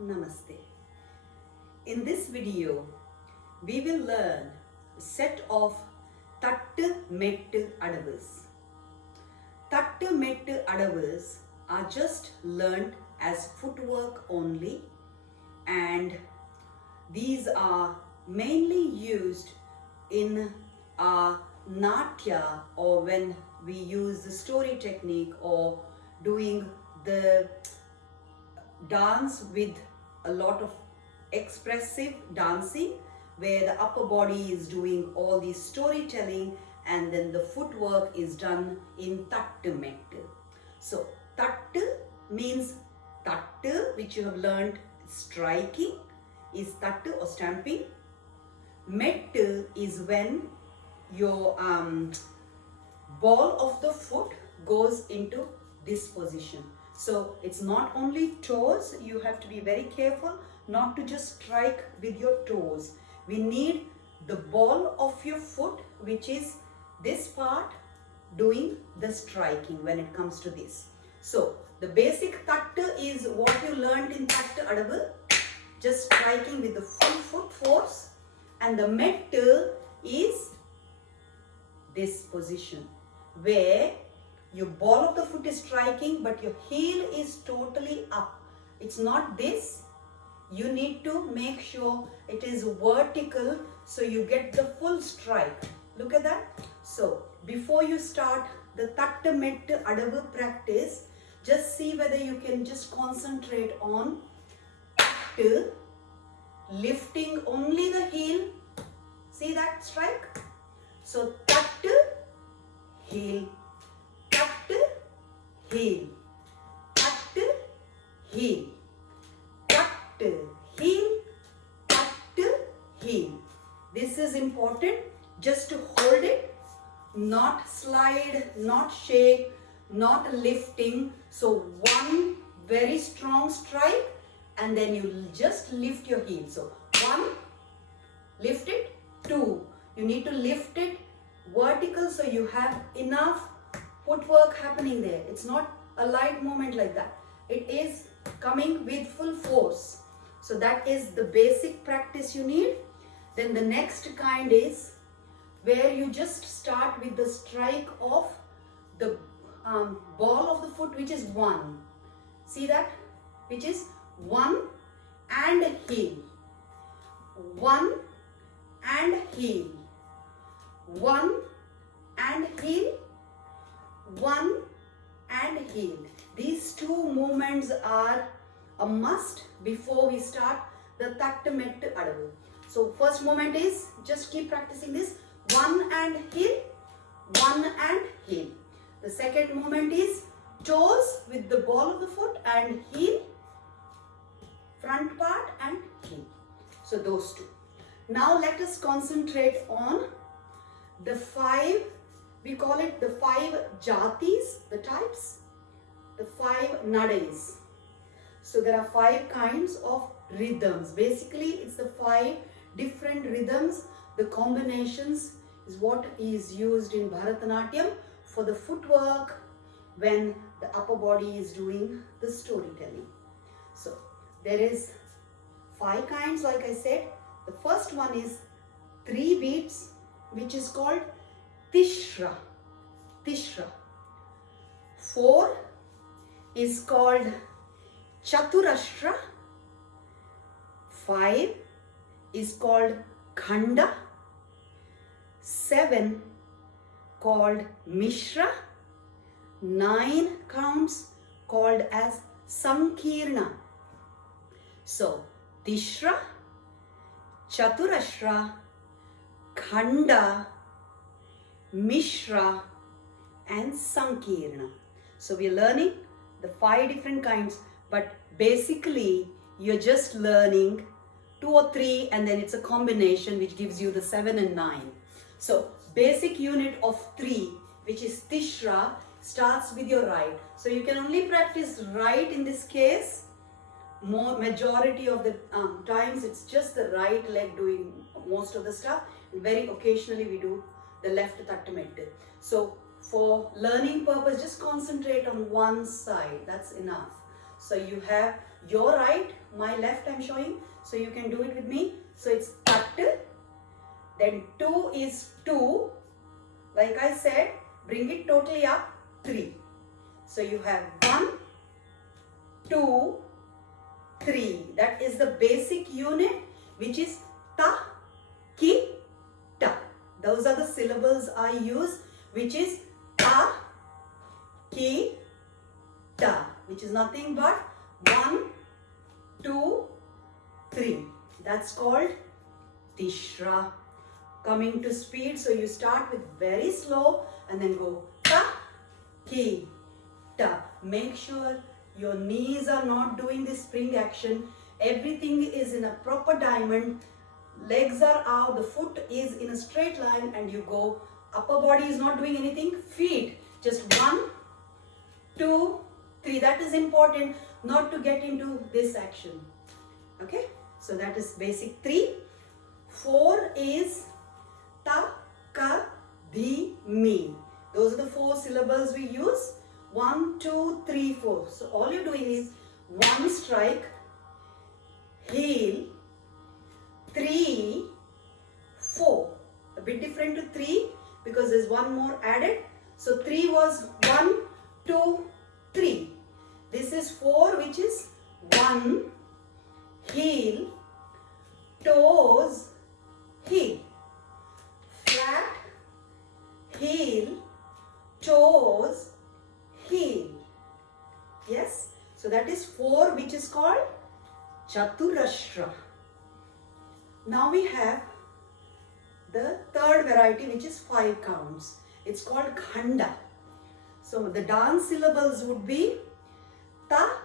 Namaste. In this video, we will learn a set of Thattumettu Adavus. Thattumettu Adavus are just learned as footwork only, and these are mainly used in our natya, or when we use the story technique or doing the dance with a lot of expressive dancing, where the upper body is doing all the storytelling and then the footwork is done in Thattumettu. So Thattu means Thattu, which you have learned striking, is Thattu or stamping. Mettu is when your ball of the foot goes into this position. So it's not only toes, you have to be very careful not to just strike with your toes. We need the ball of your foot, which is this part, doing the striking when it comes to this. So the basic Thattu is what you learned in Thattu Adavu, just striking with the full foot force, and the Mettu is this position where your ball of the foot is striking but your heel is totally up. It's not this. You need to make sure it is vertical so you get the full strike. Look at that. So before you start the Thattumettu Adavu practice, just see whether you can just concentrate on Thattu, lifting only the heel. See that strike? So Thattu, heel, Thattu, heel, Thattu, heel, Thattu, heel, Thattu, heel. This is important, just to hold it, not slide, not shake, not lifting. So one very strong strike and then you just lift your heel. So one, lift it, two, you need to lift it vertical so you have enough footwork happening there. It's not a light movement like that. It is coming with full force. So that is the basic practice you need. Then the next kind is where you just start with the strike of the ball of the foot, which is one. See that? Which is one and heel. One and heel. One and heel. One and heel. These two movements are a must before we start the Thattumettu Adavu. So first movement is, just keep practicing this, one and heel, one and heel. The second movement is toes with the ball of the foot and heel, front part and heel. So those two. Now let us concentrate on the five, we call it the five jathis, the types, the five nadais. So there are five kinds of rhythms. Basically, it's the five different rhythms. The combinations is what is used in Bharatanatyam for the footwork when the upper body is doing the storytelling. So there is five kinds, like I said. The first one is 3 beats, which is called Thishra. Thishra. 4 is called Chathurashra. 5 is called Khanda. 7 called Mishra. 9 counts called as Sankeerna. So Thishra, Chathurashra, Khanda, Mishra and Sankeerna. So we are learning the 5 different kinds, but basically you're just learning 2 or 3 and then it's a combination which gives you the 7 and 9. So basic unit of 3, which is Thishra, starts with your right. So you can only practice right in this case. Majority of the times it's just the right leg doing most of the stuff, and very occasionally we do the left Thattumettu. So for learning purpose, just concentrate on one side, that's enough. So you have your right my left I'm showing, so you can do it with me. So it's Thattu, then 2 is 2, like I said, bring it totally up, 3. So you have 1, 2, 3. That is the basic unit, which is ta, ki, ta. Those are the syllables I use, which is ta, ki, ta, which is nothing but 1, 2, 3. That's called Thishra. Coming to speed, so you start with very slow and then go ta, ki, ta. Make sure your knees are not doing this spring action. Everything is in a proper diamond. Legs are out, the foot is in a straight line, and you go. Upper body is not doing anything. Feet, just 1, 2, 3. That is important, not to get into this action. Okay, so that is basic 3. 4 is Ta, Ka, Dhi, Mi. Those are the 4 syllables we use. 1, 2, 3, 4. So all you're doing is 1 strike, heel, 3, 4. A bit different to 3 because there's 1 more added. So 3 was 1, 2, 3. This is 4, which is 1, heel, toes, heel. Flat, heel, toes, heel. Yes, so that is 4, which is called Chathurashra. Now we have the third variety, which is 5 counts. It's called Khanda. So the dance syllables would be ta,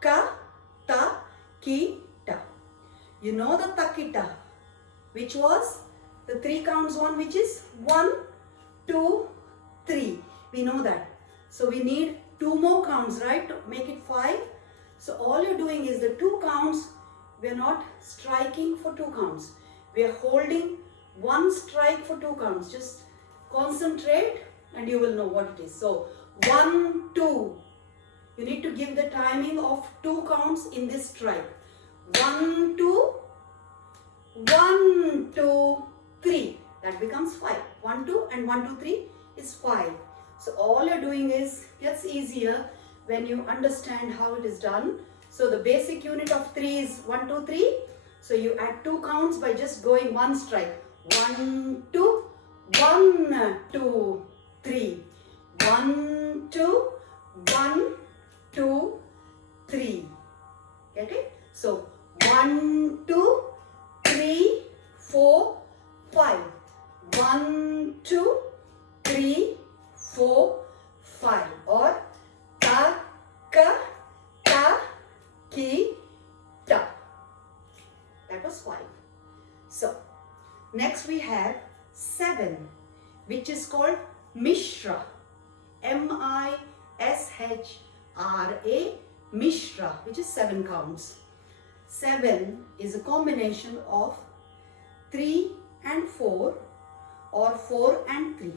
ka, ta, ki, ta. You know the takita, which was the 3 counts one, which is 1, 2, 3. We know that. So we need 2 more counts, right, to make it 5. So all you're doing is the 2 counts. We're not striking for 2 counts. We are holding 1 strike for 2 counts. Just concentrate and you will know what it is. So 1, 2. You need to give the timing of 2 counts in this strike. 1, 2, 1, 2, 3. That becomes 5. 1, 2 and 1, 2, 3 is 5. So all you're doing is, gets easier when you understand how it is done. So the basic unit of 3 is 1, 2, 3. So you add 2 counts by just going 1 strike. 1, 2, 1, 2, 3. 1, 2, 1, 2, 3. Get it? So 1, 2, 3, 4, 5. 1, 2, 3, 4, 5. Or ta, ka, ta, ki, ta. That was 5. So next we have 7, which is called Mishra. M-I-S-H-R-A, Mishra, which is 7 counts. 7 is a combination of 3 and 4 or 4 and 3.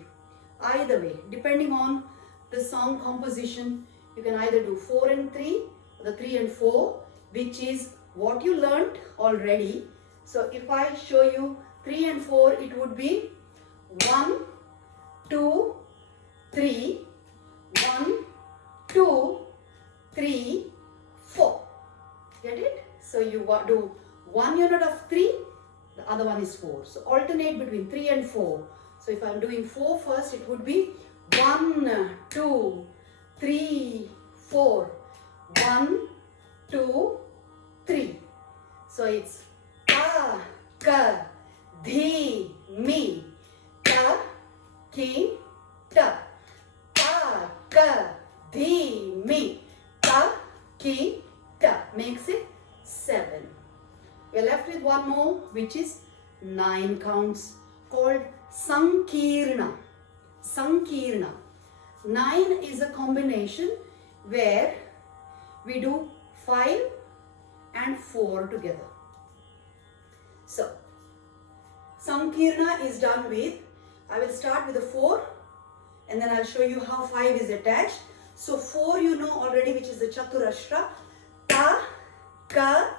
Either way, depending on the song composition, you can either do 4 and 3 or the 3 and 4, which is what you learnt already. So if I show you 3 and 4, it would be 1, 2, 3, 1, 2, 3, 4. Get it? So you do 1 unit of 3, the other one is 4. So alternate between 3 and 4. So if I'm doing 4 first, it would be 1, 2, 3, 4. 1, 2, 3. So it's Ka, Ka, Dhi, Mi. Ta, Ki, Ta. Ta, Ka, Dhi, Mi. Ta, Ki, Ta. Makes it 7. We're left with one more, which is 9 counts, called Sankeerna. Sankeerna. 9 is a combination where we do 5 and 4 together. So Sankeerna is done with, I will start with the 4 and then I'll show you how 5 is attached. So 4 you know already, which is the Chathurashra. Ta, Ka,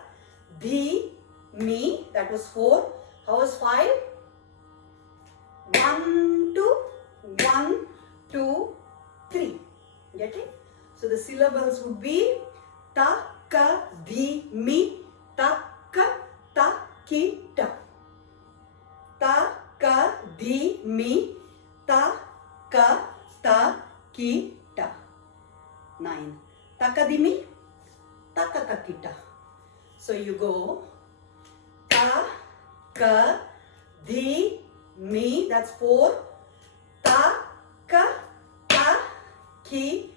Dhi Mi. That was 4. How was 5? 1, 2, 1, 2, 3. Get it? So the syllables would be Ta, Ka, Dhi, Mi, Ta, Ka, Ta, Ki, Ta. Ta, Ka, Dhi, Mi, Ta, Ka, Ta, Ki, Ta. 9. Ta, Ka, Dhi, Mi, Ta, Ka, Ta, Ki, Ta. So you go Ta, Ka, Dhi, Mi, that's 4. Ta, Ka, Ta, Ki,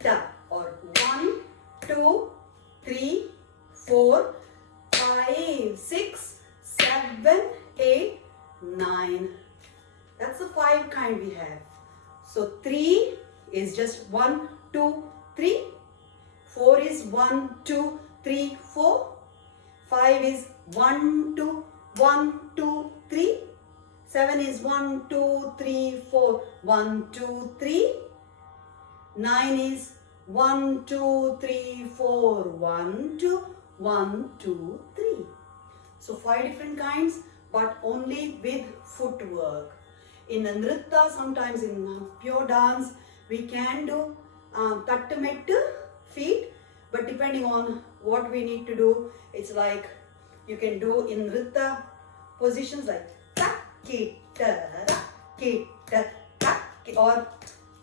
Ta. Or 1, 2, 3, 4, 5, 6, 7, 8, 9. That's the 5 kind we have. So 3 is just 1, 2, 3. 4 is 1, 2, 3, 4. 5 is 1, 2, 1, 2, 3. 7 is 1, 2, 3, 4. 1, 2, 3. 9 is 1, 2, 3, 4. 1, 2, 1, 2, 3. So 5 different kinds, but only with footwork. In the nritta, sometimes in pure dance, we can do Thattumettu, feet, but depending on what we need to do, it's like you can do in nritta positions like ta, ki, ta, ra, ki, ta, ta, ki, or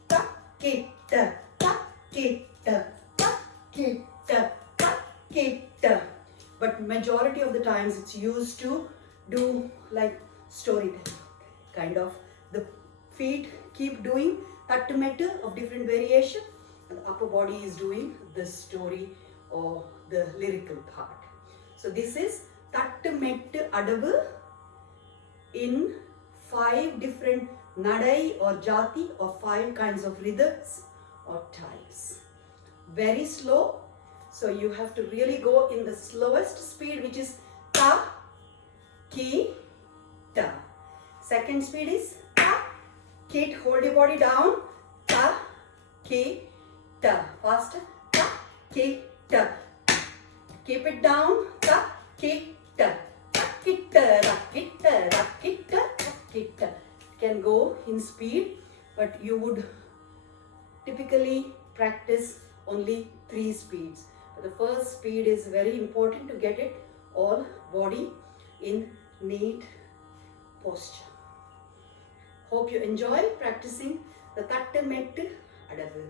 ta, ki, ta, ta, ki, ta, ta, ki, ta, ta, ki, ta. But majority of the times it's used to do like storytelling, kind of. The feet keep doing Thattumettu of different variation, and the upper body is doing the story or the lyrical part. So this is Thattumettu Adavu in 5 different nadai or jathi, or 5 kinds of rhythms or types. Very slow. So you have to really go in the slowest speed, which is ta, ki, ta. Second speed is ta, ki, hold your body down, ta, ki, ta. Faster, ta, ki, ta. Keep it down, ta, ki, ta. Ta, ki, ta, ra, ki, ta, ra, ki, ta, ra, ki, ta. Can go in speed, but you would typically practice only 3 speeds. The first speed is very important to get it all body in neat posture. Hope you enjoy practicing the Thattumettu Adavu.